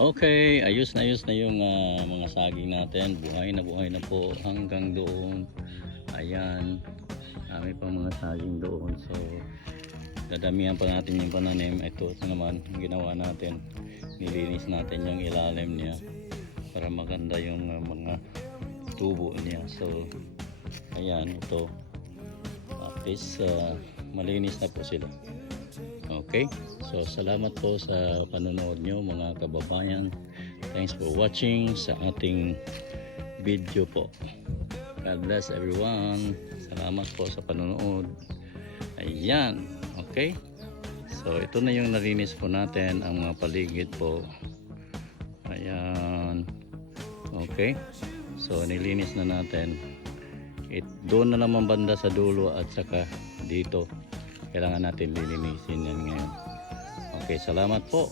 Okay, ayos na yung mga saging natin. Buhay na po hanggang doon. Ayan, kami pa mga saging doon. So, dadamihan pa natin yung pananim. Ito naman, ginawa natin. Nilinis natin yung ilalim niya para maganda yung mga tubo niya. So, ayan, ito. At least, malinis na po sila. Okay, so salamat po sa panonood nyo mga kababayan. Thanks for watching sa ating video po. God bless everyone. Salamat po sa panonood. Ayan, okay. So ito na yung nalinis po natin, ang mga paligid po. Ayan, okay. So nilinis na natin. Doon na naman banda sa dulo at saka dito. Kailangan natin lilinisin yan ngayon. Okay, salamat po.